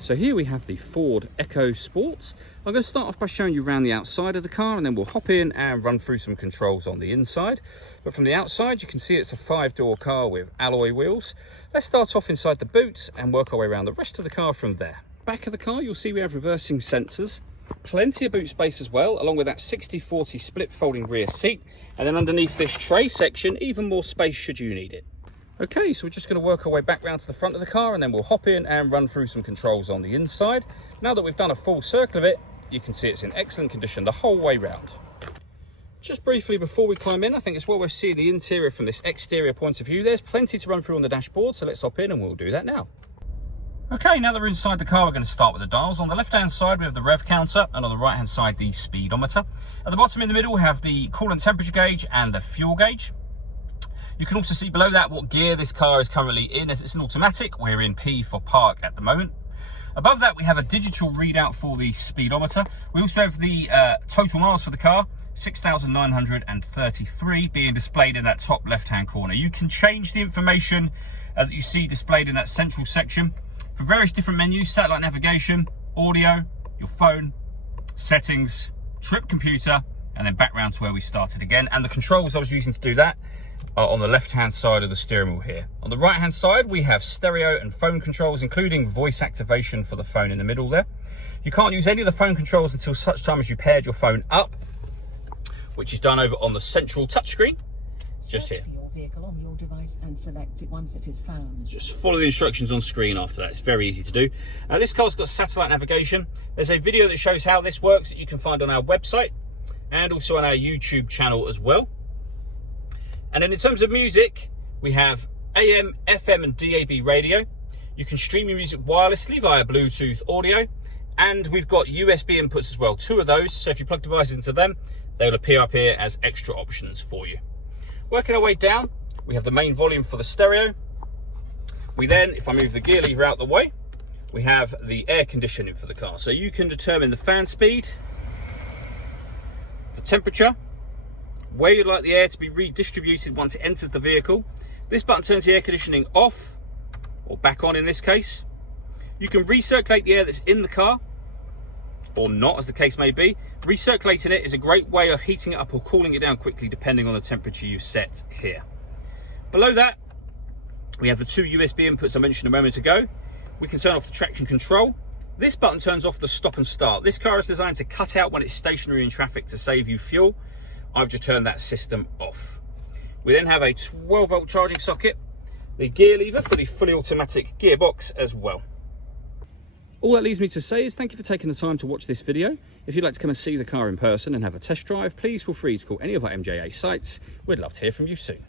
So here we have the Ford Ecosport. I'm going to start off by showing you around the outside of the car, and then we'll hop in and run through some controls on the inside. But from the outside, you can see it's a 5-door car with alloy wheels. Let's start off inside the boot and work our way around the rest of the car from there. Back of the car, you'll see we have reversing sensors. Plenty of boot space as well, along with that 60/40 split folding rear seat. And then underneath this tray section, even more space should you need it. Okay, so we're just going to work our way back round to the front of the car, and then we'll hop in and run through some controls on the inside. Now that we've done a full circle of it, you can see it's in excellent condition the whole way round. Just briefly before we climb in, I think it's well worth seeing the interior from this exterior point of view. There's plenty to run through on the dashboard, so let's hop in and we'll do that now. Okay, now that we're inside the car, we're going to start with the dials. On the left-hand side, we have the rev counter, and on the right-hand side, the speedometer. At the bottom in the middle, we have the coolant temperature gauge and the fuel gauge. You can also see below that what gear this car is currently in, as it's an automatic. We're in P for park at the moment. Above that, we have a digital readout for the speedometer. We also have the total miles for the car, 6,933, being displayed in that top left-hand corner. You can change the information that you see displayed in that central section for various different menus: satellite navigation, audio, your phone, settings, trip computer, and then back round to where we started again. And the controls I was using to do that are on the left-hand side of the steering wheel here. On the right-hand side, we have stereo and phone controls, including voice activation for the phone in the middle there. You can't use any of the phone controls until such time as you paired your phone up, which is done over on the central touchscreen, just here. Vehicle on your device and select it once it is found. Just follow the instructions on screen after that. It's very easy to do. Now, this car's got satellite navigation. There's a video that shows how this works that you can find on our website and also on our YouTube channel as well. And then in terms of music, we have AM, FM and DAB radio. You can stream your music wirelessly via Bluetooth audio, and we've got USB inputs as well, 2 of those. So if you plug devices into them, they'll appear up here as extra options for you. Working our way down, we have the main volume for the stereo. We then, if I move the gear lever out the way, we have the air conditioning for the car. So you can determine the fan speed, the temperature, where you'd like the air to be redistributed once it enters the vehicle. This button turns the air conditioning off, or back on in this case. You can recirculate the air that's in the car, or not, as the case may be. Recirculating it is a great way of heating it up or cooling it down quickly, depending on the temperature you set here. Below that, we have the 2 USB inputs I mentioned a moment ago. We can turn off the traction control. This button turns off the stop and start. This car is designed to cut out when it's stationary in traffic to save you fuel. I've just turned that system off. We then have a 12-volt charging socket, the gear lever for the fully automatic gearbox as well. All that leaves me to say is thank you for taking the time to watch this video. If you'd like to come and see the car in person and have a test drive, please feel free to call any of our MJA sites. We'd love to hear from you soon.